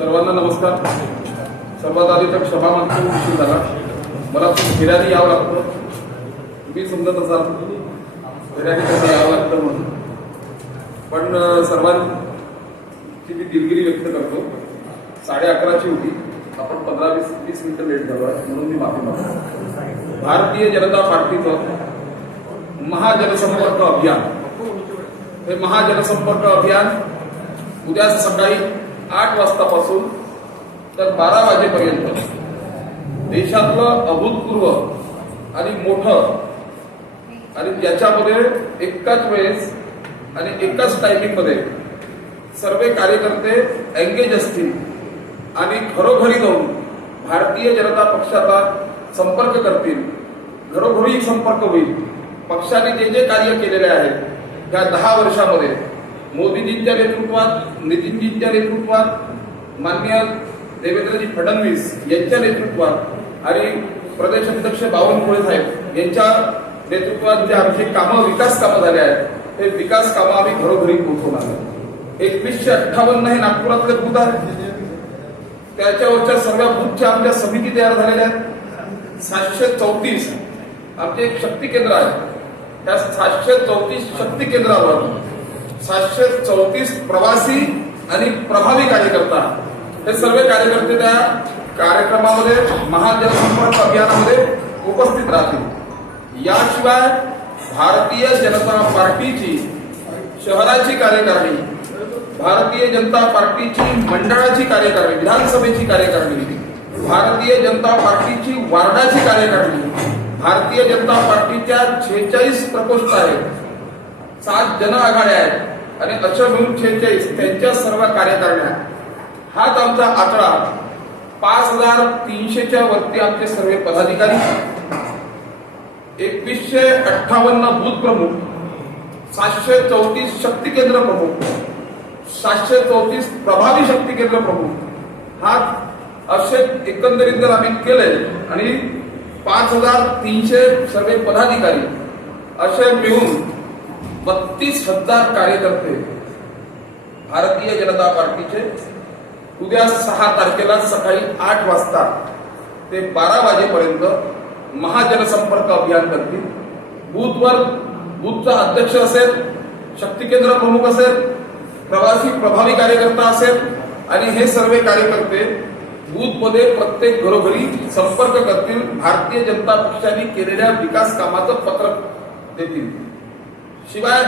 सर्वांना नमस्कार. सर्वात आधी तर क्षमा मागतो उशीर झाला. मला फिरायला यावं लागतं. मी समजत असाल. फिर्यादी कसं यावं लागतं म्हणून. पण सर्वांची मी दिलगिरी व्यक्त करतो. साडे अकराची होती. आपण पंधरा वीस वीस मिनिटं लेट झालो आहे म्हणून मी माफी मागतो. भारतीय जनता पार्टीचं महाजनसंपर्क अभियान. हे महाजनसंपर्क अभियान उद्या सकाळी आठ वाजतापासून तर बारा वाजेपर्यंत. देशातलं अभूतपूर्व आणि मोठं आणि ज्याच्यामध्ये एकाच वेळेस आणि एकाच टायमिंगमध्ये सर्व कार्यकर्ते एंगेज असतील आणि घरोघरी जाऊन भारतीय जनता पक्षाचा संपर्क करतील घरोघरी संपर्क होईल. पक्षाने जे जे कार्य केलेले आहे त्या दहा वर्षामध्ये मोदीजींच्या नेतृत्वात नितीनजींच्या नेतृत्वात मान्य देवेंद्रजी फडणवीस यांच्या नेतृत्वात आणि प्रदेश अध्यक्ष बावनकुळे साहेब यांच्या नेतृत्वात जे आमची कामं विकास कामं झाले आहेत ते विकास कामं आम्ही घरोघरी पोहोचवणार आहोत एकवीसशे अठ्ठावन्न हे नागपुरातले बूथ आहेत. त्याच्यावरच्या सर्व बूथच्या आमच्या समिती तयार झालेल्या आहेत. सातशे चौतीस आमचे एक शक्ती केंद्र आहे त्या सातशे चौतीस शक्ती केंद्रावर सातशे चौतीस प्रवासी आणि प्रभावी कार्यकर्ता. हे सर्व कार्यकर्ते त्या कार्यक्रमामध्ये महाजनसंपर्क अभियानामध्ये उपस्थित राहतील. याशिवाय भारतीय जनता पार्टीची शहराची कार्यकारिणी भारतीय जनता पार्टीची मंडळाची कार्यकारिणी विधानसभेची कार्यकारिणी भारतीय जनता पार्टीची वार्डाची कार्यकारिणी भारतीय जनता पार्टीच्या छेचाळीस प्रकोष्ठ आहेत. सात जन आघाड्या आहेत. आणि अशा मिळून छेचाळीस त्यांच्या सर्व कार्यकारिण्या. हाच आमचा आकडा. पाच हजार तीनशेच्या वरती आमचे सर्व पदाधिकारी. एकवीसशे अठ्ठावन्न बूथ प्रमुख. सातशे चौतीस शक्ती केंद्र प्रमुख. सातशे चौतीस प्रभावी शक्ती केंद्र प्रमुख. हा असे एकंदरीत जर आम्ही केले आणि पाच हजार तीनशे सर्व पदाधिकारी असे मिळून बत्तीस हजार कार्यकर्ते भारतीय जनता पार्टीचे. उद्या सहा तारखेला सकाळी आठ वाजता ते बारा वाजेपर्यंत महाजनसंपर्क अभियान करतील. बूथवर बूथचा अध्यक्ष असेल शक्ती केंद्र प्रमुख असेल प्रवासी प्रभावी कार्यकर्ता असेल आणि हे सर्व कार्यकर्ते बूथमध्ये प्रत्येक घरोघरी संपर्क करतील. भारतीय जनता पक्षाने केलेल्या विकास कामाचं पत्रक देतील. शिवाय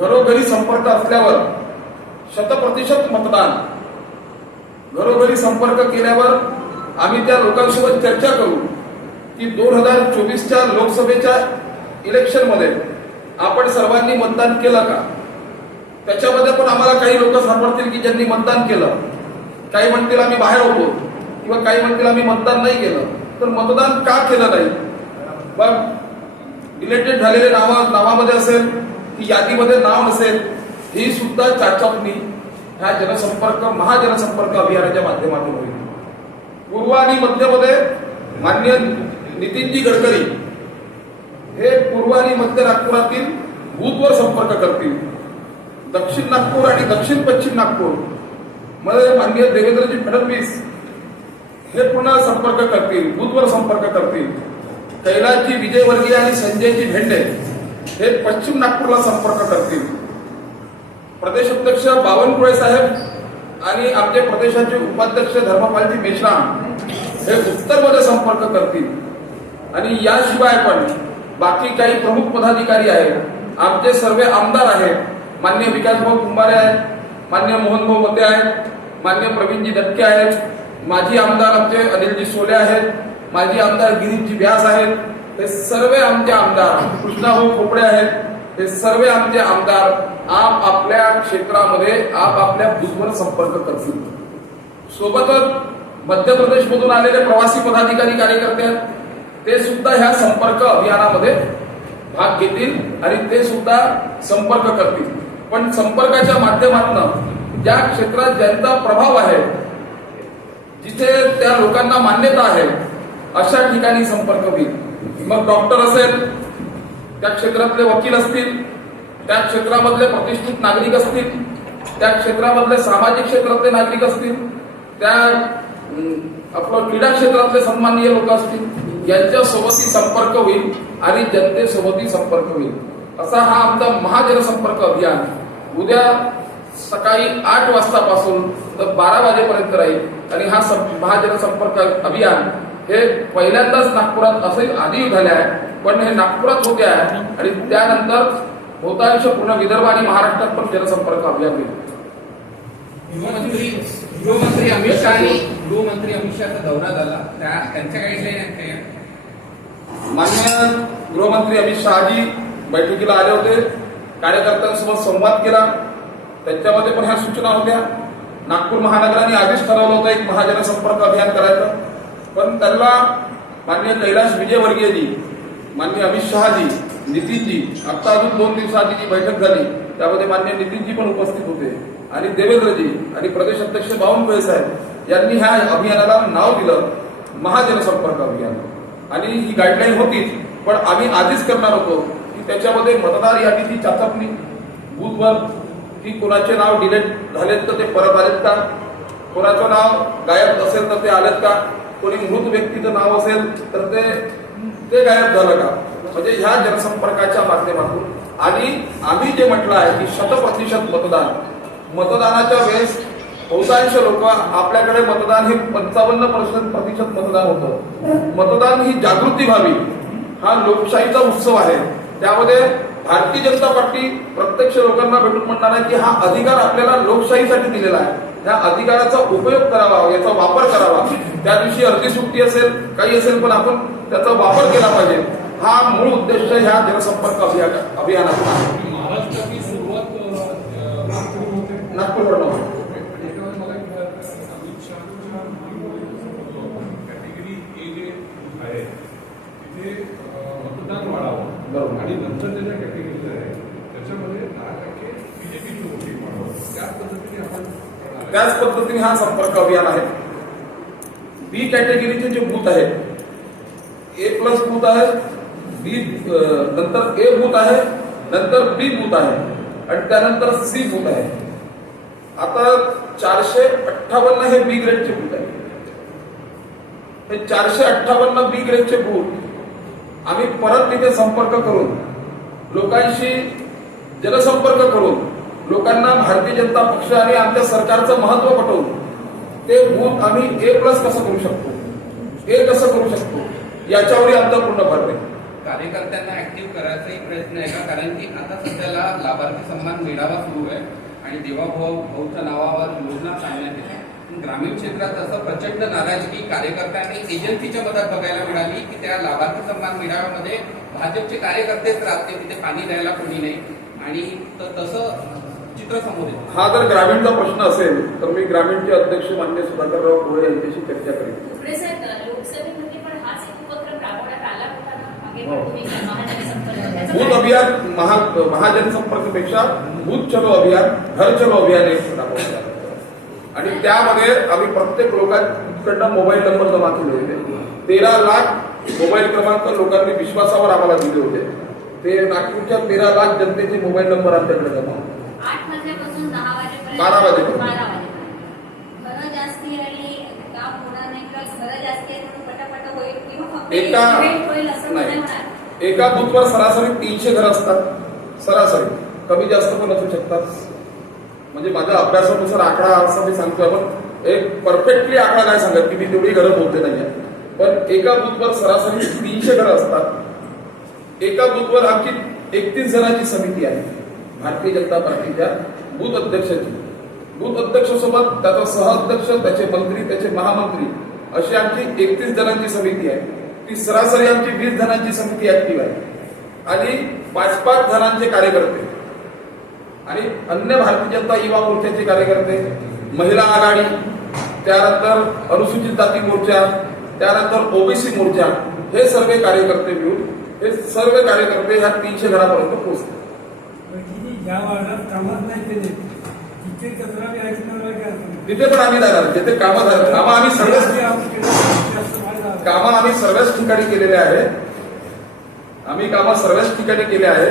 घरोघरी संपर्क असल्यावर शतप्रतिशत मतदान. घरोघरी संपर्क केल्यावर आम्ही त्या लोकांसोबत चर्चा करू. की दोन हजार चोवीसच्या लोकसभेच्या इलेक्शनमध्ये आपण सर्वांनी मतदान केलं का? त्याच्यामध्ये पण आम्हाला काही लोक सापडतील की ज्यांनी मतदान केलं. काही म्हणतील आम्ही बाहेर होतो किंवा काही म्हणतील आम्ही मतदान नाही केलं. तर मतदान का केलं नाही? मग डिलेटेड झालेले नाव नावामध्ये असेल की यादीमध्ये नाव नसेल ही सुद्धा चाचपणी ह्या जनसंपर्क महाजनसंपर्क अभियानाच्या माध्यमातून होईल. पूर्व आणि मध्यमध्ये मान्य नितीनजी गडकरी हे पूर्व आणि मध्य नागपुरातील बूथवर संपर्क करतील. दक्षिण नागपूर आणि दक्षिण पश्चिम नागपूरमध्ये माननीय देवेंद्रजी फडणवीस हे पुन्हा संपर्क करतील बूथवर संपर्क करतील. कैलासजी विजयवर्गीय आणि संजयजी भेंडे हे पश्चिम नागपूरला संपर्क करतील. प्रदेश अध्यक्ष बावनकुळे साहेब आणि आमचे प्रदेशाचे उपाध्यक्ष धर्मपालजी मेश्राम हे उत्तरमध्ये संपर्क करतील. आणि याशिवाय पण बाकी काही प्रमुख पदाधिकारी आहेत आमचे सर्व आमदार आहेत मान्य विकासभाऊ कुंभारे आहेत मान्य मोहनभाऊ मते आहेत मान्य प्रवीणजी दटके आहेत माजी आमदार आमचे अनिलजी सोले आहेत माझी आमदार गिरीशजी व्यास आहेत. ते सर्व आमचे आमदार. कृष्णाभाऊ खोपडे आहेत. ते सर्व आमचे आमदार. आप आपल्या क्षेत्रामध्ये आप आपल्या बुथवर संपर्क करतील. सोबतच मध्य प्रदेशमधून आलेले प्रवासी पदाधिकारी कार्यकर्ते आहेत. ते सुद्धा ह्या संपर्क अभियानामध्ये भाग घेतील आणि ते सुद्धा संपर्क करतील. पण संपर्काच्या माध्यमातून ज्या क्षेत्रात ज्यांचा प्रभाव आहे जिथे त्या लोकांना मान्यता आहे अशा ठिकाणी संपर्क होईल. मग डॉक्टर असेल त्या क्षेत्रातले वकील असतील त्या क्षेत्रामधले प्रतिष्ठित नागरिक असतील त्या क्षेत्रामधले सामाजिक क्षेत्रातले नागरिक असतील त्या आपलं क्रीडा क्षेत्रातले सन्माननीय लोक असतील यांच्यासोबतही संपर्क होईल आणि जनतेसोबतही संपर्क होईल. असा हा आमचा महाजनसंपर्क अभियान. उद्या सकाळी आठ वाजतापासून तर बारा वाजेपर्यंत राहील आणि हा सं- महाजनसंपर्क अभियान हे पहिल्यांदाच नागपुरात असे आधी झाले आहे. पण हे नागपुरात होते आहे आणि त्यानंतर बहुतांश पूर्ण विदर्भ आणि महाराष्ट्रात पण जनसंपर्क अभियान. गृहमंत्री गृहमंत्री अमित शहानी गृहमंत्री अमित शहाचा दौरा झाला. त्या त्यांच्या गाईडलाईन मान्य गृहमंत्री अमित शहाजी बैठकीला आले होते. कार्यकर्त्यांसोबत संवाद केला. त्यांच्यामध्ये पण ह्या सूचना होत्या. नागपूर महानगराने आधीच ठरवलं होतं एक महाजनसंपर्क अभियान करायचं. पण त्यांना मान्य कैलाश विजयवर्गीयजी मान्य अमित शहाजी नितीनजी आता अजून दोन दिवसाआधी जी बैठक झाली त्यामध्ये मान्य नितीनजी पण उपस्थित होते. आणि देवेंद्रजी आणि प्रदेश अध्यक्ष बावनकुळे साहेब यांनी ह्या अभियानाला नाव दिलं महाजनसंपर्क अभियान. आणि ही गाईडलाईन होतीच पण आम्ही आधीच करणार होतो की त्याच्यामध्ये मतदार यादीची चाचपणी बूथवर की कोणाचे नाव डिलेट झालेत तर ते परत आलेत का? कोणाचं नाव गायब असेल तर ते आलेत का? कोणी मृत व्यक्तीचं नाव असेल तर ते ते गायब झालं का? म्हणजे ह्या जनसंपर्काच्या माध्यमातून. आणि आम्ही जे म्हटलं आहे की शतप्रतिशत मतदान. मतदानाच्या वेळेस बहुतांश लोक आपल्याकडे मतदान हे पंचावन्न पर्सेंट प्रतिशत मतदान होतं. मतदान ही जागृती व्हावी. हा लोकशाहीचा उत्सव आहे. त्यामध्ये भारतीय जनता पार्टी प्रत्यक्ष लोकांना भेटून म्हणणार आहे की हा अधिकार आपल्याला लोकशाहीसाठी दिलेला आहे. त्या अधिकाराचा उपयोग करावा याचा वापर करावा. त्या दिवशी अर्धी सुट्टी असेल काही असेल पण आपण त्याचा वापर केला पाहिजे. हा मूळ उद्देश ह्या जनसंपर्क अभियान अभियानाचा. नागपूरवरून मतदान वाढावं. बरोबर. आणि नंतर त्याच्या कॅटेगरीज आहे त्याच्यामध्ये दहा टक्के बीजेपीची वोटिंग वाढावं. त्याच पद्धतीने आपण. त्याच पद्धतीने हा संपर्क अभियान आहे. बी कॅटेगरीचे जे बूथ आहेत ए प्लस बूथ आहे बी नंतर ए बूथ आहे नंतर बी बूथ आहे आणि त्यानंतर सी बूथ आहे. आता चारशे अठ्ठावन्न हे बी ग्रेडचे बूथ आहे हे चारशे अठ्ठावन्न बी ग्रेडचे बूथ आम्ही परत तिथे संपर्क करून लोकांशी जनसंपर्क करून लोकांना भारतीय जनता पक्ष आणि आमच्या सरकारचं महत्त्व पटवून ते बूथ आम्ही ए प्लस कसं करू शकतो? ए कसं करू शकतो? याच्यावरही आमचा पूर्ण भर आहे कार्यकर्त्यांना ऍक्टिव्ह करायचाही प्रयत्न आहे का? कारण की आता सध्याला लाभार्थी सन्मान मेळावा सुरू आहे आणि देवाभाऊ भाऊच्या नावावर योजना चालण्यात येते. ग्रामीण क्षेत्रात असं प्रचंड नाराजगी कार्यकर्त्यांनी एजन्सीच्या मदत बघायला मिळाली की त्या लाभार्थी सन्मान मेळाव्यामध्ये भाजपचे कार्यकर्तेच राहते तिथे पाणी द्यायला कोणी नाही. आणि तसं हा जर ग्रामीणचा प्रश्न असेल तर मी ग्रामीणचे अध्यक्ष मान्य सुधाकरराव कोळे यांच्याशी चर्चा करेन हो. पण तुम्ही महाजनसंपर्क त्याचा बूथ काय- अभियान महा महाजनसंपर्कपेक्षा बूथ चलो अभियान घर चलो अभियान एक राबवलं आहे. आणि त्यामध्ये आम्ही प्रत्येक लोकांकडनं मोबाईल नंबर जमा केले होते तेरा लाख मोबाईल क्रमांक लोकांनी विश्वासावर आम्हाला दिले होते ते नागपूरच्या तेरा लाख जनतेचे मोबाईल नंबर आमच्याकडे जमा होते. आठ वाजल्यापासून दहा वाजेपर्यंत बारा वाजेपर्यंत. नाही फक्त एका नाही नाही. एका बूथवर सरासरी तीनशे घरं असतात. सरासरी. कमी जास्त पण असू शकतात. म्हणजे माझ्या अभ्यासानुसार आकडा असा मी सांगतोय पण एक परफेक्टली आकडा नाही सांगत की मी तेवढी घरं बोलते नाहीये. पण एका बूथवर सरासरी तीनशे घरं असतात. एका बूथवर आमची एकतीस जणांची समिती आहे. भारतीय जनता पार्टीच्या बूथ अध्यक्षाची. बूथ अध्यक्षासोबत त्याचा सहअध्यक्ष त्याचे मंत्री त्याचे महामंत्री अशी आमची एकतीस जणांची समिती आहे. ती सरासरी आमची वीस जणांची समिती ऍक्टिव्ह आहे. आणि पाच पाच जणांचे कार्यकर्ते. आणि अन्य भारतीय जनता युवा मोर्चाचे कार्यकर्ते महिला आघाडी त्यानंतर अनुसूचित जाती मोर्चा त्यानंतर ओबीसी मोर्चा हे सर्व कार्यकर्ते मिळून हे सर्व कार्यकर्ते ह्या तीनशे घरापर्यंत पोहोचले तिथे तिथे पण आम्ही जाणार जिथे कामं झालं. कामं आम्ही सर्वच कामं आम्ही सर्वच ठिकाणी केलेले आहे आम्ही कामं सर्वच ठिकाणी केले आहे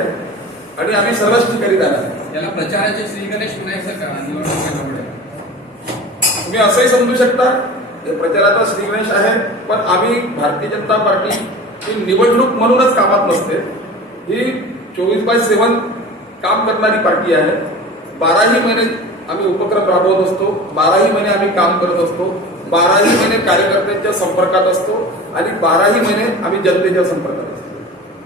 आणि आम्ही सर्वच ठिकाणी जाणार. त्याला प्रचाराचे श्री गणेश म्हणायचं का तुम्ही असंही समजू शकता प्रचाराचा श्रीगणेश आहे पण आम्ही भारतीय जनता पार्टी ही निवडणूक म्हणूनच कामात नसते. ही चोवीस बाय सेवन काम करणारी पार्टी आहे. बाराही महिने आम्ही उपक्रम राबवत असतो. बाराही महिने आम्ही काम करत असतो. बाराही महिने कार्यकर्त्यांच्या संपर्कात असतो आणि बाराही महिने आम्ही जनतेच्या संपर्कात असतो.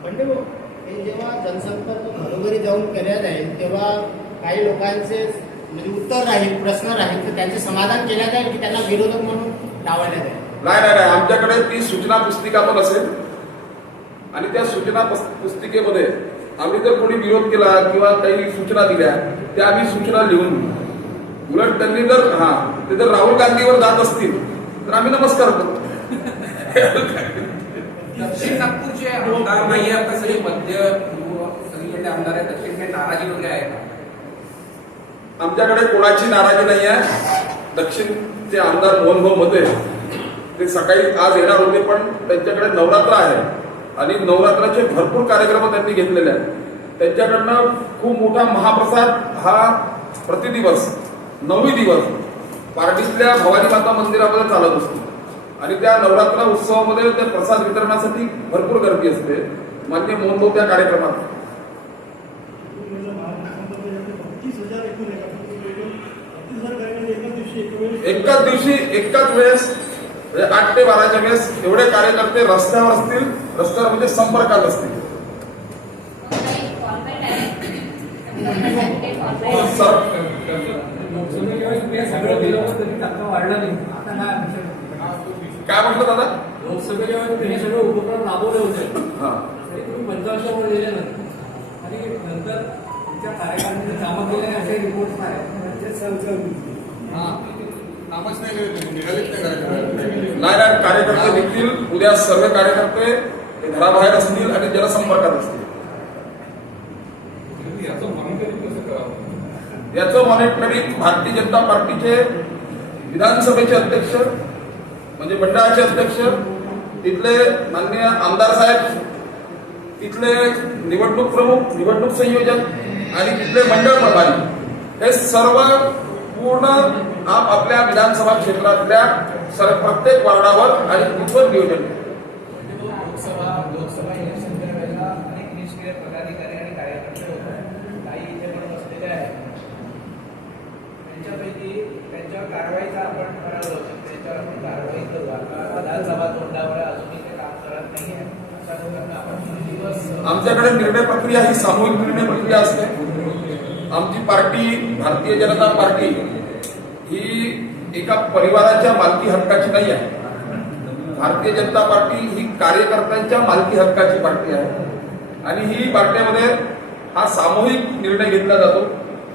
म्हणजे हे जेव्हा जनसंपर्क घरोघरी जाऊन केल्या जाईल तेव्हा काही लोकांचे म्हणजे उत्तर राहील प्रश्न राहील तर त्यांचे समाधान केल्या जाईल की त्यांना विरोधक म्हणून डावलल्या जाईल? नाही नाही नाही. आमच्याकडे ती सूचना पुस्तिका पण असेल. आणि त्या सूचना पुस- पुस्तिकेमध्ये आम्ही जर कोणी विरोध केला किंवा काही सूचना दिल्या त्या आम्ही सूचना लिहून. उलट त्यांनी जर हा ते जर राहुल गांधीवर जात असतील तर आम्ही नमस्कार करू दक्षिण नागपूरचे आमदार नाही आता सगळे मध्य सगळीकडे आमदार आहेत. दक्षिणकडे नाराजी वगैरे आहे आमच्याकडे कोणाची नाराजी नाही आहे दक्षिणचे आमदार मोहनभाऊ मते ते सकाळी आज येणार होते पण त्यांच्याकडे नवरात्र आहे. आणि नवरात्राचे भरपूर कार्यक्रम त्यांनी घेतलेले आहेत. त्यांच्याकडनं खूप मोठा महाप्रसाद हा प्रतिदिवस नववी दिवस. पार्टीतल्या भवानी माता मंदिरामध्ये चालत असतो. आणि त्या नवरात्र उत्सवामध्ये त्या प्रसाद वितरणासाठी भरपूर गर्दी असते. मान्य मोहनभाऊ त्या कार्यक्रमात. एकाच दिवशी एकाच वेळेस म्हणजे आठ ते बाराच्या वेळेस एवढे कार्यकर्ते रस्त्यावर असतील रस्त्यावर म्हणजे संपर्कात असतील. Format sir. काय म्हटलं दादा? लोकसभेच्या वेळेस हे सगळे उपक्रम राबवले होते. हा. तरी तुम्ही नंतर आणि नंतर तुमच्या कार्यकारिणीने कामं केले असे रिपोर्ट नाही ते सहज नामच नाही कार्यकर्ते देखील उद्या सर्व कार्यकर्ते घराबाहेर असतील आणि जनसंपर्कात असतील तुम्ही याचं मॉनिटरिंग कसं करावं याचं मॉनिटरिंग भारतीय जनता पार्टीचे विधानसभेचे अध्यक्ष म्हणजे मंडळाचे अध्यक्ष तिथले माननीय आमदार साहेब तिथले निवडणूक प्रमुख निवडणूक संयोजक आणि तिथले मंडळ प्रभारी हे सर्व पूर्ण आप आपल्या विधानसभा क्षेत्रातल्या सर प्रत्येक वार्डावर आणि कुठवर नियोजन केलं. लोकसभा लोकसभा इलेक्शनच्या वेळेला अनेक निष्क्रिय पदाधिकारी आणि कार्यकर्ते होते काही इथे पण बसलेले आहेत त्यांच्यापैकी त्यांच्यावर कारवाईचा आपण त्यांच्यावर आपण कारवाई करू. आता विधानसभा तोंडावर अजूनही ते काम करत नाही आहे आमच्याकडे निर्णय प्रक्रिया ही सामूहिक निर्णय प्रक्रिया असते. आमची पार्टी भारतीय जनता पार्टी ही एका परिवाराच्या मालकी हक्काची नाही आहे. भारतीय जनता पार्टी ही कार्यकर्त्यांच्या मालकी हक्काची पार्टी आहे. आणि ही पार्टीमध्ये हा सामूहिक निर्णय घेतला जातो.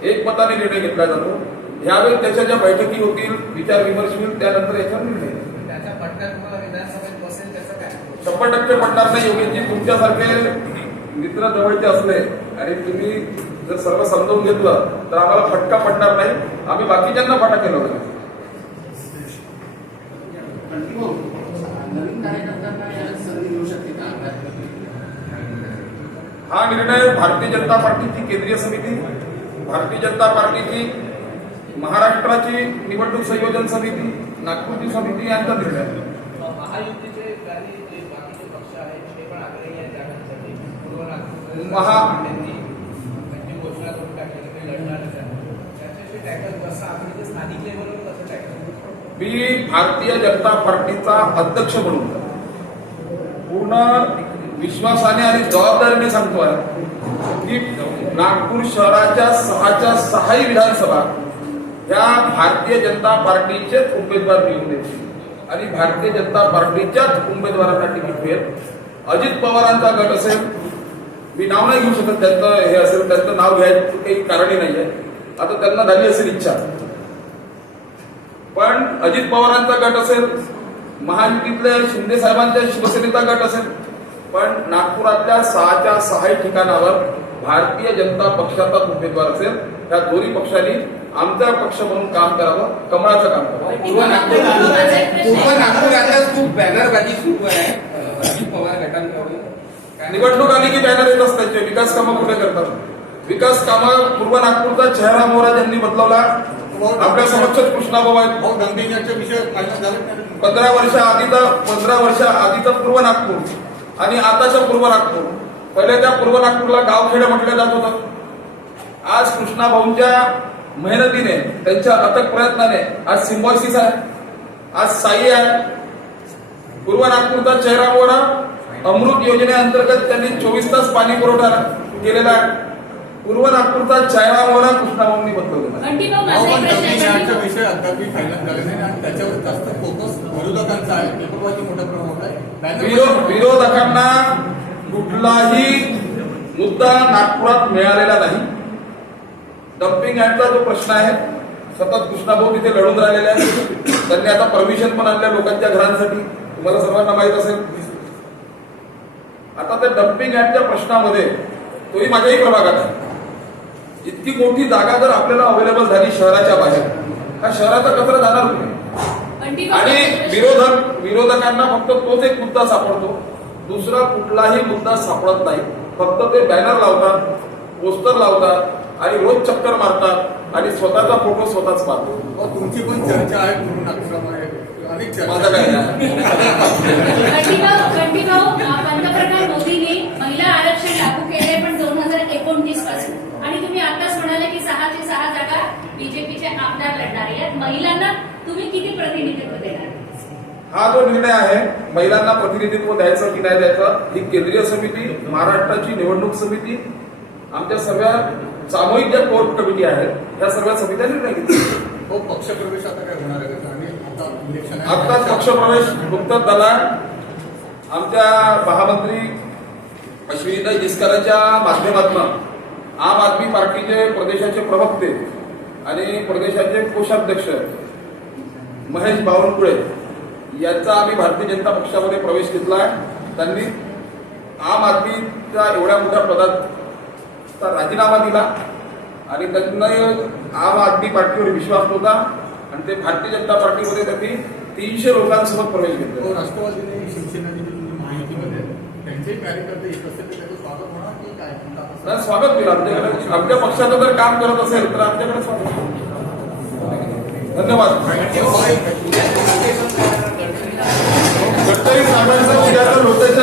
एकमताने निर्णय घेतला जातो. यावेळी त्याच्या ज्या बैठकी होतील विचार विमर्श होईल त्यानंतर याच्यावर निर्णय. घेईल. त्याचा फटका तुम्हाला विधानसभेत बसेल त्याचं काय? शंभर टक्के पडणार नाही योगेशजी. तुमच्यासारखे मित्र जवळचे असले आणि तुम्ही जर सर्व समजून घेतलं तर आम्हाला फटका पडणार नाही. आम्ही बाकीच्यांना फटाके लावणार. नवीन कार्यकर्त्यांना यात संधी मिळू शकते का? हा निर्णय भारतीय जनता पार्टीची केंद्रीय समिती भारतीय जनता पार्टीची महाराष्ट्राची निवडणूक संयोजन समिती नागपूरची समिती यांचा निर्णय. आहे. महा- आहे मी भारतीय जनता पार्टीचा अध्यक्ष म्हणून पूर्ण विश्वासाने आणि जबाबदारीने सांगतोय की नागपूर शहराच्या सहाच्या सहाही विधानसभा या भारतीय जनता पार्टीचेच उमेदवार निवडून येतील. आणि भारतीय जनता पार्टीच्याच उमेदवारासाठी तिकीट मिळेल अजित पवारांचा गट असेल मी नाव नाही घेऊ शकत त्यांचं हे असेल त्यांचं नाव घ्यायचं काही कारणही नाही आहे आता त्यांना झाली असेल इच्छा. पण अजित पवारांचा गट असेल महायुतीतल्या शिंदे साहेबांच्या शिवसेनेचा गट असेल पण नागपुरातल्या सहाच्या सहा ठिकाणावर भारतीय जनता पक्षाचा उमेदवार असेल. त्या दोन्ही पक्षांनी आमचा पक्ष म्हणून काम करावं कमळाचं काम करावं. पूर्व नागपूर पूर्व नागपूर आता खूप बॅनरबाजी सुरू आहे. अजित पवार गटांकडून. निवडणूक आली की बॅनर येत असतात ते विकास कामं कुठे करतात? विकास कामं पूर्व नागपूरचा चेहरा मोहरा ज्यांनी बदलवला. आपल्या समक्ष कृष्णाभाऊ आहेत भाऊ विषय? पंधरा वर्ष आधीचा पंधरा वर्ष आधीचा पूर्व नागपूर. आणि आताच्या पूर्व नागपूर. पहिले त्या पूर्व नागपूरला गावखेडे म्हटलं जात होतं. आज कृष्णा भाऊंच्या मेहनतीने त्यांच्या अथक प्रयत्नाने आज सिम्बॉसिस आहे. आज साई आहे. पूर्व नागपूरचा चेहरा मोहरा अमृत योजनेअंतर्गत त्यांनी चोवीस तास पाणी पुरवठा केलेला आहे. पूर्व नागपूरचा चेहरा मोहरा कृष्णा भाऊंनी बदलवलेला. विषय अद्याप फायनल झाले नाही आणि त्याच्यावर जास्त फोकस विरोधकांचा आहे. पेपरबाजी मोठ्या प्रमाणात आहे. विरोधकांना कुठलाही मुद्दा नागपुरात मिळालेला नाही. डम्पिंग ऍक्टचा जो प्रश्न आहे सतत कृष्णाभाऊ तिथे लढून राहिलेले आहेत. त्यांनी आता परमिशन पण आणल्या लोकांच्या घरांसाठी. तुम्हाला सर्वांना माहीत असेल. आता त्या डम्पिंग ऍक्टच्या प्रश्नामध्ये तोही माझ्याही प्रभागात आहे. इतकी मोठी जागा जर आपल्याला अवेलेबल झाली शहराच्या बाहेर हा शहराचा कचरा जाणार कुठे? भाऊ आणि. विरोधक विरोधकांना फक्त तोच एक मुद्दा सापडतो. दुसरा कुठलाही मुद्दा सापडत नाही. फक्त ते बॅनर लावतात पोस्टर लावतात आणि रोज चक्कर मारतात आणि स्वतःचा फोटो स्वतःच पाहतो. तुमची पण चर्चा आहे पूर्ण नागपुरामध्ये अनेक माझं चर्चा. काय नाही बंटी भाऊ बंटी भाऊ अं, पंतप्रधान मोदींनी महिला आरक्षण लागू केले पण दोन हजार एकोणतीसपासून. आणि तुम्ही आताच म्हणाले की सहाचे सहा जागा बीजेपीचे आमदार लढणार आहे यात महिलांना तुम्ही किती प्रतिनिधित्व देणार? हा जो निर्णय आहे महिलांना प्रतिनिधित्व द्यायचं की नाही द्यायचं ही केंद्रीय समिती महाराष्ट्राची निवडणूक समिती आमच्या सर्व सामूहिक ज्या कोर कमिटी आहेत त्या सर्व समित्या निर्णय घेतील हो पक्षप्रवेश आता काय होणार आहे? आणि आता इलेक्शन आहे. आत्ताच पक्षप्रवेश नुकताच झाला आमच्या महामंत्री अश्विनीताई जिस्करांच्या माध्यमातून आम आदमी पार्टीचे प्रदेशाचे प्रवक्ते आणि प्रदेशाचे कोषाध्यक्ष महेश बावनकुळे यांचा आम्ही भारतीय जनता पक्षामध्ये प्रवेश घेतला आहे त्यांनी आम आदमीच्या एवढ्या मोठ्या पदाचा राजीनामा दिला. आणि त्यांना आम आदमी पार्टीवर विश्वास होता. आणि ते भारतीय जनता पार्टीमध्ये त्यांनी तीनशे लोकांसोबत प्रवेश घेतला. राष्ट्रवादीने माहितीमध्ये त्यांचे कार्यकर्ते तर त्याचं स्वागत होणार की काय? तुमचा नाही, स्वागत होईल आमच्याकडे आमच्या पक्षाचं जर काम करत असेल तर आमच्याकडे स्वागत. धन्यवाद. गडकरी साहेबांचं उद्याचं रोटेशन